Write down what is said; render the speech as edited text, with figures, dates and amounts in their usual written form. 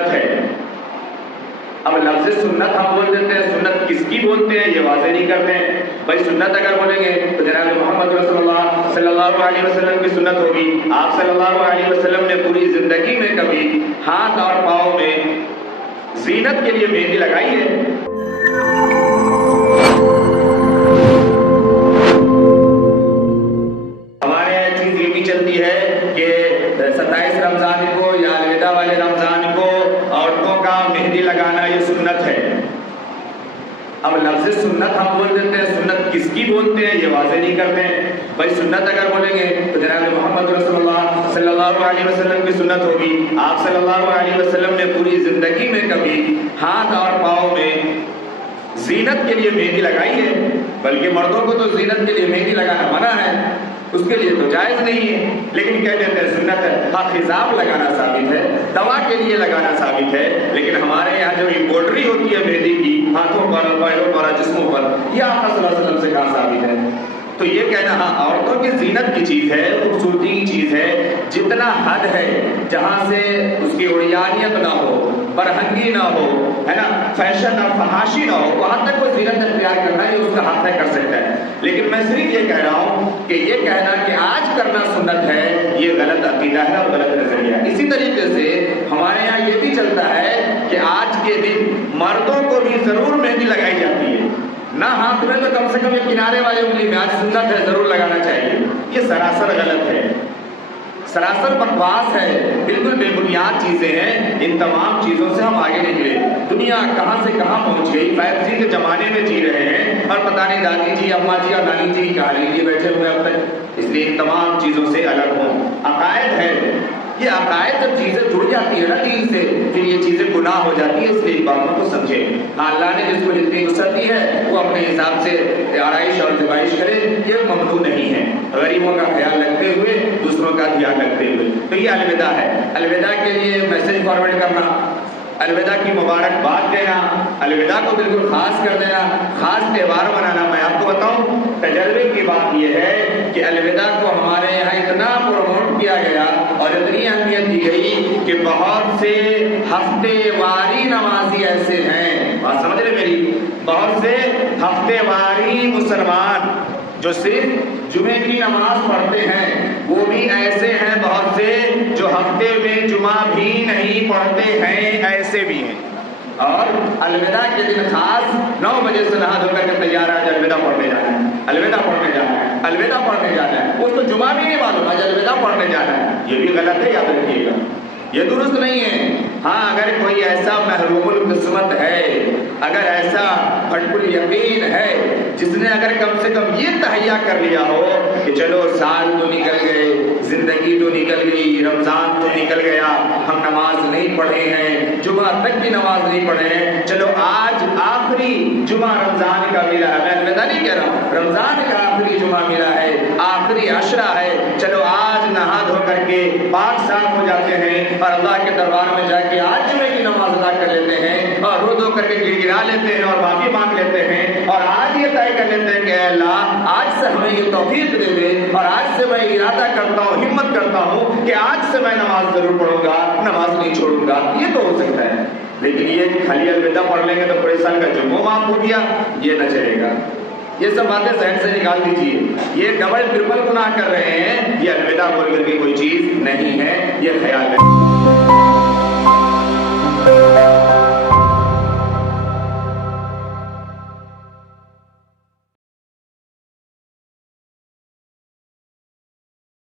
سنت ہے۔ اب لفظ سنت ہم بول دیتے ہیں، سنت کس کی بولتے ہیں یہ واضح نہیں کرتے ہیں۔ بھائی سنت اگر بولیں گے تو جناب محمد رسول اللہ صلی اللہ علیہ وسلم کی سنت ہوگی۔ آپ صلی اللہ علیہ وسلم نے پوری زندگی میں کبھی ہاتھ اور پاؤں میں زینت کے لیے مہندی لگائی ہے؟ ہمارے یہاں چیز یہ بھی چلتی ہے کہ 27 رمضان کو یا الوداع والے رمضان کو عورتوں کا مہندی لگانا یہ سنت ہے۔ اب لفظ سنت ہم بول دیتے ہیں، سنت کس کی بولتے ہیں یہ واضح نہیں کرتے ہیں۔ بھائی سنت اگر بولیں گے تو جناب محمد رسول اللہ صلی اللہ علیہ وسلم کی سنت ہوگی۔ آپ صلی اللہ علیہ وسلم نے پوری زندگی میں کبھی ہاتھ اور پاؤں میں زینت کے لیے مہندی لگائی ہے؟ بلکہ مردوں کو تو زینت کے لیے مہندی لگانا منع ہے، اس کے لیے تو جائز نہیں ہے، لیکن کہہ دیتے ہیں سنت ہے۔ ہاں خضاب لگانا ثابت ہے، دوا کے لیے لگانا ثابت ہے، لیکن ہمارے یہاں جو امبروڈری ہوتی ہے مہندی کی ہاتھوں پر، پیروں پر، جسموں پر، یہ آپ صلی اللہ علیہ وسلم سے کہاں ثابت ہے؟ تو یہ کہنا ہاں عورتوں کی زینت کی چیز ہے، خوبصورتی کی چیز ہے، جتنا حد ہے جہاں سے اس کی اڑیانیت نہ ہو، برہنگی نہ ہو، ہے نا، فیشن اور فحاشی نہ ہو، وہاں تک وہ زینت اختیار کرنا ہے، یہ اس کا حق ہے، کر سکتا ہے۔ لیکن میں صرف یہ کہہ رہا ہوں کہ یہ کہنا کہ آج کرنا سنت ہے یہ غلط عقیدہ ہے اور غلط نظریہ ہے۔ اسی طریقے سے ہمارے یہاں یہ بھی چلتا ہے کہ آج کے دن مردوں کو بھی ضرور مہندی لگائی جاتی ہے، نہ ہاتھ میں تو کم سے کم یہ کنارے والے انگلی میں، آج سنت ہے ضرور لگانا چاہیے۔ یہ سراسر غلط ہے، سراسر بکواس ہے، بالکل بے بنیاد چیزیں ہیں۔ ان تمام چیزوں سے ہم آگے نکلے، دنیا کہاں سے کہاں پہنچ گئی، 5G کے زمانے میں جی رہے ہیں اور پتہ نہیں دادی جی، اماں جی اور نانی جی کہاں لیے بیٹھے ہوئے اب تک۔ اس لیے ان تمام چیزوں سے الگ ہوں۔ عقائد ہے، یہ عقائد جب چیزیں جڑ جاتی ہے نا دین سے، پھر یہ چیزیں گناہ ہو جاتی ہے، اس لیے ان باتوں کو سمجھے۔ اللہ نے جس کو جتنی وسعت دی ہے وہ اپنے حساب سے آرائش اور زبائش کرے، یہ ممنوع نہیں ہے، غریبوں کا خیال رکھتے ہوئے، دوسروں کا دھیان رکھتے ہوئے۔ تو یہ الوداع ہے، الوداع کے لیے میسج فارورڈ کرنا، الوداع کی مبارکباد دینا، الوداع کو بالکل خاص کر دینا، خاص تہوار منانا۔ میں آپ کو بتاؤں تجربے کی بات یہ ہے کہ الوداع کو ہمارے یہاں اتنا پروموٹ کیا گیا اور اتنی اہمیت دی گئی کہ بہت سے ہفتے واری نمازی ایسے ہیں، بات سمجھ رہے میری، بہت سے ہفتے واری مسلمان جو صرف جمعے کی نماز پڑھتے ہیں، وہ بھی ایسے ہیں بہت سے جو ہفتے میں جمعہ بھی نہیں پڑھتے ہیں، ایسے بھی ہیں۔ اور الوداع کے دن خاص 9 بجے سے نہا دھو کر کے تیار ہے، الوداع پڑھنے جانا ہے، الوداع پڑھنے جانا ہے، الوداع پڑھنے جانا ہے۔ اس کو جمعہ بھی نہیں معلوم ہے، الوداع پڑھنے جانا ہے۔ یہ بھی غلط ہے، یاد رکھیے گا، یہ درست نہیں ہے۔ ہاں اگر کوئی ایسا محروم القسمت ہے، اگر ایسا پھٹ یقین ہے جس نے اگر کم سے کم یہ تہیا کر لیا ہو کہ چلو سال تو نکل گئے، زندگی تو نکل گئی، رمضان تو نکل گیا، ہم نماز نہیں پڑھے ہیں، جمعہ تک کی نماز نہیں پڑھے ہیں، چلو آج آخری جمعہ رمضان کا ملا ہے، میں الوداع نہیں کہہ رہا ہوں، رمضان کا آخری جمعہ ملا ہے، آخری عشرہ ہے، چلو آج نہا دھو کر کے پاک صاف ہو جاتے ہیں اور اللہ کے دربار میں جا کے آج جمعے کی نماز ادا کر لیتے ہیں اور رو دھو کر کے گڑ گڑا لیتے ہیں اور معافی مانگ لیتے ہیں اور آج یہ طے کر لیتے ہیں کہ اے اللہ آج سے ہمیں یہ توفیق دے دے اور آج سے میں ارادہ کرتا ہوں، ہمت کرتا ہوں کہ آج سے میں نماز ضرور پڑھوں گا، نماز نہیں چھوڑوں گا۔ یہ تو ہو سکتا ہے، لیکن یہ خالی الوداع پڑھ لیں گے تو پورے سال کا جمعہ معاف ہو گیا، یہ نہ چلے گا۔ یہ سب باتیں ذہن سے نکال دیجیے، یہ ڈبل ٹرپل گناہ کر رہے ہیں، یہ الوداع بول کر کے کوئی چیز نہیں ہے، یہ خیال ہے۔